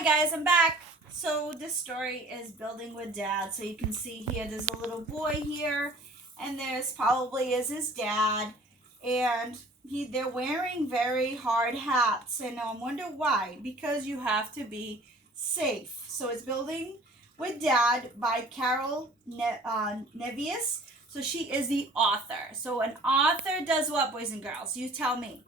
Hi guys, I'm back. So this story is building with dad. So you can see here there's a little boy here and there's probably is his dad, and they're wearing very hard hats, and I wonder why. Because you have to be safe. So it's building with dad by Carol Nevius. So she is the author. So an author does what, boys and girls? You tell me.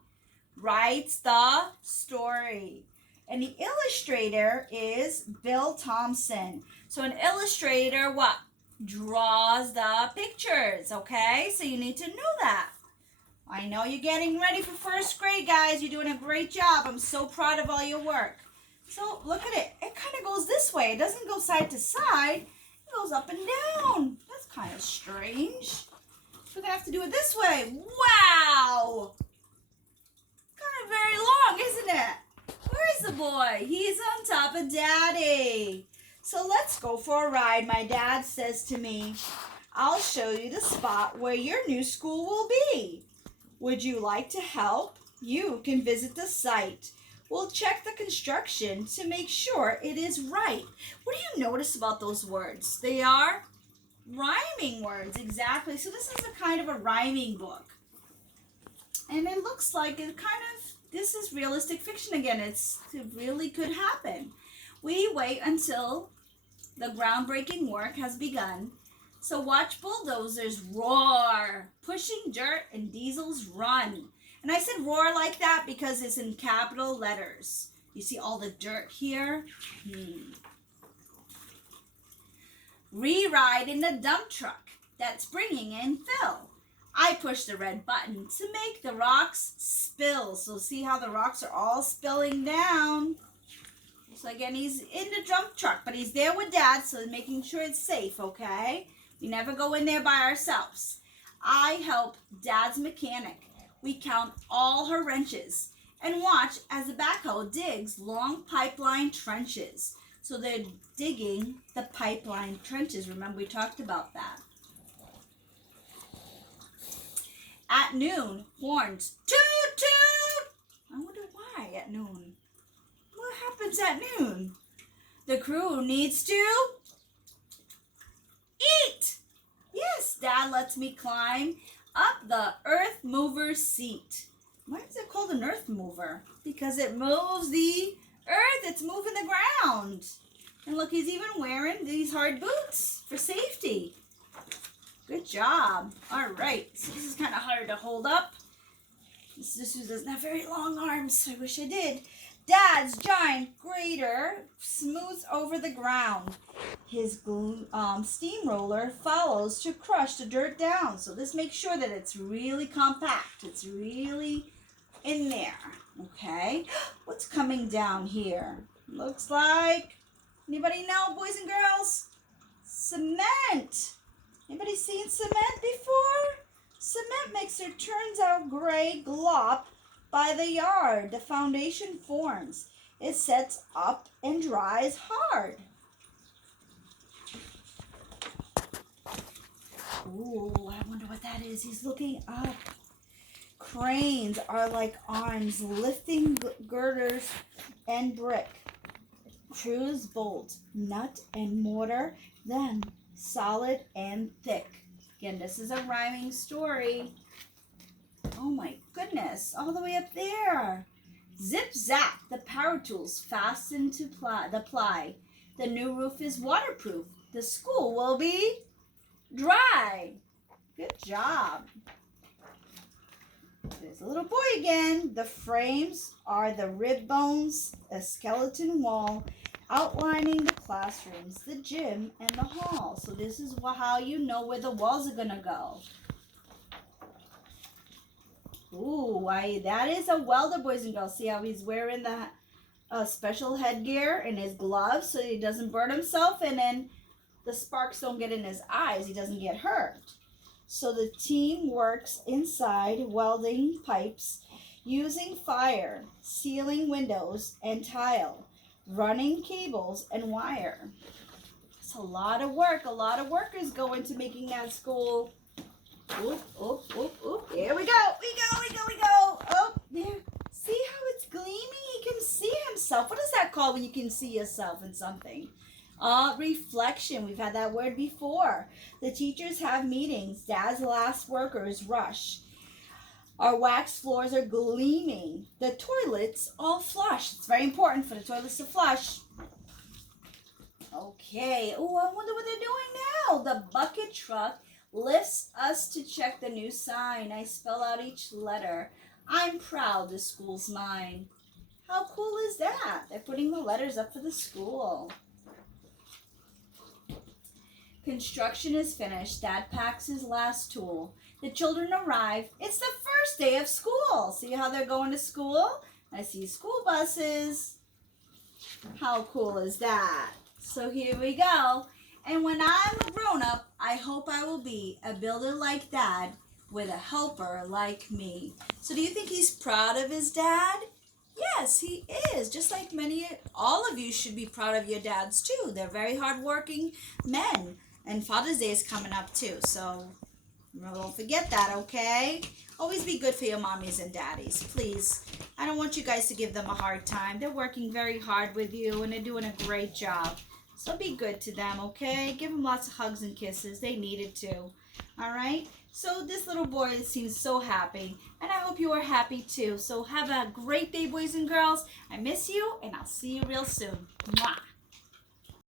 Writes the story. And the illustrator is Bill Thompson. So an illustrator, what? Draws the pictures, okay? So you need to know that. I know you're getting ready for first grade, guys. You're doing a great job. I'm so proud of all your work. So look at it. It kind of goes this way. It doesn't go side to side. It goes up and down. That's kind of strange. We're going to have to do it this way. Wow! Kind of very long, isn't it? Where's the boy? He's on top of Daddy. So let's go for a ride. My dad says to me, I'll show you the spot where your new school will be. Would you like to help? You can visit the site. We'll check the construction to make sure it is right. What do you notice about those words? They are rhyming words, exactly. So this is a kind of a rhyming book. And it looks like this is realistic fiction again. It really could happen. We wait until the groundbreaking work has begun. So watch bulldozers roar, pushing dirt, and diesels run. And I said roar like that because it's in capital letters. You see all the dirt here? Re-ride in the dump truck that's bringing in fill. I push the red button to make the rocks spill. So see how the rocks are all spilling down. So again, he's in the dump truck, but he's there with Dad, so making sure it's safe, okay? We never go in there by ourselves. I help Dad's mechanic. We count all her wrenches and watch as the backhoe digs long pipeline trenches. So they're digging the pipeline trenches. Remember, we talked about that. At noon, horns, toot, toot. I wonder why at noon. What happens at noon? The crew needs to eat. Yes, Dad lets me climb up the earth mover seat. Why is it called an earth mover? Because it moves the earth. It's moving the ground. And look, he's even wearing these hard boots for safety. Good job. All right. So this is kind of hard to hold up. This doesn't have very long arms. I wish I did. Dad's giant grader smooths over the ground. His steamroller follows to crush the dirt down. So this makes sure that it's really compact. It's really in there. Okay. What's coming down here? Looks like, anybody know, boys and girls? Cement. Anybody seen cement before? Cement mixer turns out gray glop by the yard. The foundation forms. It sets up and dries hard. Ooh, I wonder what that is. He's looking up. Cranes are like arms lifting girders and brick. Crews bolt, nut and mortar, then solid and thick. Again, this is a rhyming story. Oh my goodness, all the way up there. Zip zap, the power tools fasten to the ply. The new roof is waterproof. The school will be dry. Good job. There's a little boy again. The frames are the rib bones, a skeleton wall, outlining the classrooms, the gym, and the hall. So this is how you know where the walls are going to go. Ooh, that is a welder, boys and girls. See how he's wearing the special headgear and his gloves so he doesn't burn himself, and then the sparks don't get in his eyes. He doesn't get hurt. So the team works inside welding pipes, using fire, sealing windows and tile, running cables and wire. It's a lot of work. A lot of workers go into making that school. Oop, oop, oop, oop. Here we go. We go. Oh, there. See how it's gleaming? You can see see himself. What is that called when you can see yourself in something? Reflection. We've had that word before. The teachers have meetings. Dad's last workers rush. Our wax floors are gleaming. The toilets all flush. It's very important for the toilets to flush. Okay. Oh, I wonder what they're doing now. The bucket truck lifts us to check the new sign. I spell out each letter. I'm proud the school's mine. How cool is that? They're putting the letters up for the school. Construction is finished. Dad packs his last tool. The children arrive. It's the first day of school. See how they're going to school? I see school buses. How cool is that? So here we go. And when I'm a grown-up, I hope I will be a builder like Dad with a helper like me. So do you think he's proud of his dad? Yes, he is. Just like all of you should be proud of your dads too. They're very hardworking men. And Father's Day is coming up too. So don't forget that, okay? Always be good for your mommies and daddies, please. I don't want you guys to give them a hard time. They're working very hard with you and they're doing a great job. So be good to them, okay? Give them lots of hugs and kisses. They need it too. All right? So this little boy seems so happy. And I hope you are happy too. So have a great day, boys and girls. I miss you and I'll see you real soon. Mwah.